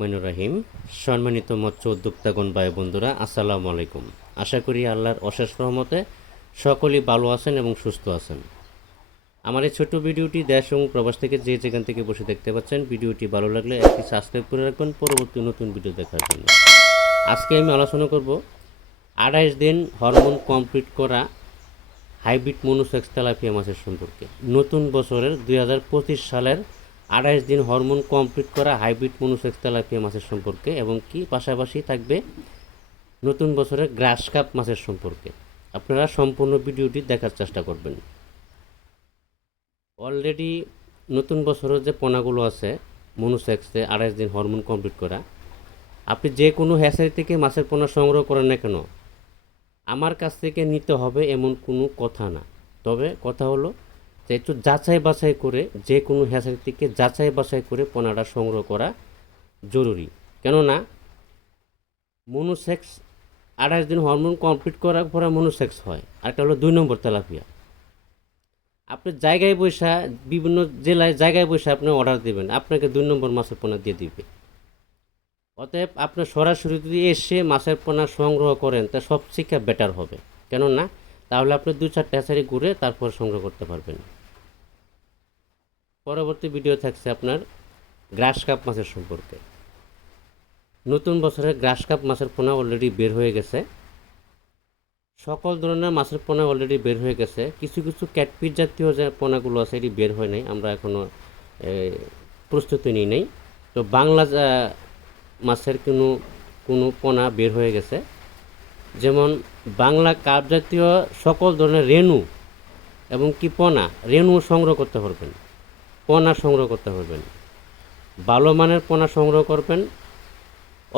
রহমানুর রাহিম। সম্মানিত মৎস্য উদ্যোক্তাগণ ভাই বন্ধুরা আসসালামু আলাইকুম। আশা করি আল্লাহর অশেষ রহমতে সকলেই ভালো আছেন এবং সুস্থ আছেন। আমার এই ছোট্ট ভিডিওটি দেশ এবং প্রবাস থেকে যে যেখান থেকে বসে দেখতে পাচ্ছেন, ভিডিওটি ভালো লাগলে একটি সাবস্ক্রাইব করে রাখবেন। পরবর্তী নতুন ভিডিও দেখার জন্য। আজকে আমি আলোচনা করব আড়াইশ দিন হরমোন কমপ্লিট করা হাইব্রিড মনুসেক্স তেলাপিয়া মাছের সম্পর্কে। নতুন বছরের দুই হাজার পঁচিশ সালের আড়াইশ দিন হরমোন কমপ্লিট করা হাইব্রিড মনুসেক্স তেলাপিয়া মাছের সম্পর্কে এবং কি পাশাপাশি থাকবে নতুন বছরের গ্রাস কাপ মাছের সম্পর্কে। আপনারা সম্পূর্ণ ভিডিওটি দেখার চেষ্টা করবেন। অলরেডি নতুন বছরের যে পোনাগুলো আছে মনুসেক্সে আড়াইশ দিন হরমোন কমপ্লিট করা, আপনি যে কোনো হ্যাচারি থেকে মাছের পোনা সংগ্রহ করেন না কেন? আমার কাছ থেকে নিতে হবে এমন কোনো কথা না। তবে কথা হলো যে একটু যাচাই বাছাই করে যে কোনো হ্যাচারি থেকে যাচাই বাছাই করে পোনাটা সংগ্রহ করা জরুরি। কেননা মনোসেক্স আঠাশ দিন হরমোন কমপ্লিট করার পরে মনোসেক্স হয়। আরেকটা হলো দুই নম্বর তেলাপিয়া। আপনি জায়গায় বৈশা বিভিন্ন জেলায় জায়গায় বসে আপনি অর্ডার দেবেন। আপনাকে দুই নম্বর মাছের পোনা দিয়ে দিবে। অতএব আপনি সরাসরি যদি এসে মাছের পোনা সংগ্রহ করেন, তা সব শিক্ষা বেটার হবে। কেননা তাহলে আপনি দু চারটে হ্যাচারি ঘুরে তারপর সংগ্রহ করতে পারবেন। পরবর্তী ভিডিও থাকছে আপনার গ্রাস কাপ মাছের সম্পর্কে। নতুন বছরে গ্রাস কাপ মাছের পোনা অলরেডি বের হয়ে গেছে। সকল ধরনের মাছের পোনা অলরেডি বের হয়ে গেছে। কিছু কিছু ক্যাটপিট জাতীয় যে পোনাগুলো আছে, এটি বের হয় নাই। আমরা এখনও প্রস্তুতি নিই নাই। তো বাংলা মাছের কোনো কোনো পোনা বের হয়ে গেছে। যেমন বাংলা কাপ জাতীয় সকল ধরনের রেণু এবং কি পোনা, রেণু সংগ্রহ করতে পারবেন। পোনা সংগ্রহ করতে পারবেন। ভালো মানের পোনা সংগ্রহ করবেন,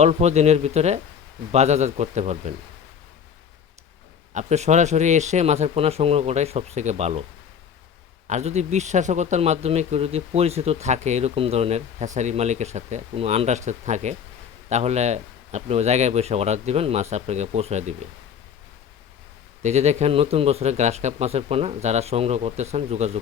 অল্প দিনের ভিতরে বাজারজাত করতে পারবেন। আপনি সরাসরি এসে মাছের পোনা সংগ্রহ করাই সবথেকে ভালো। আর যদি বিশ্বাসকতার মাধ্যমে কেউ যদি পরিচিত থাকে, এরকম ধরনের হ্যাসারি মালিকের সাথে কোনো আন্ডারস্ট্যান্ড থাকে, তাহলে আপনি ওই জায়গায় বসে অর্ডার দিবেন, মাছ আপনাকে পৌঁছে দিবে। যে দেখেন, নতুন বছরে গ্রাস কাপ মাছের পোনা যারা সংগ্রহ করতে চান, যোগাযোগ